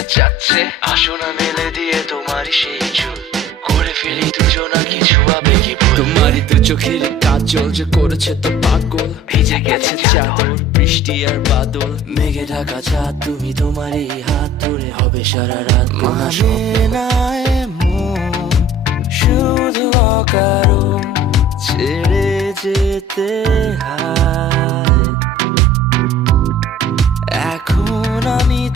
যেতে চাচ্ছে, আসো না মেলে দিয়ে তোমারই সেই চুল, করে ফেলি দুজনা কিছু আবেগী ভুল। তোমারই তো চোখের কাজল যে করেছে তো পাগল, ভিজে গেছে চাদর বৃষ্টি আর বাদল, মেঘে ঢাকা চাঁদ তুমি তোমারই হাত ধরে হবে সারা রাত। মানে না এমন শুধু অকারণ ছেড়ে যেতে হয়।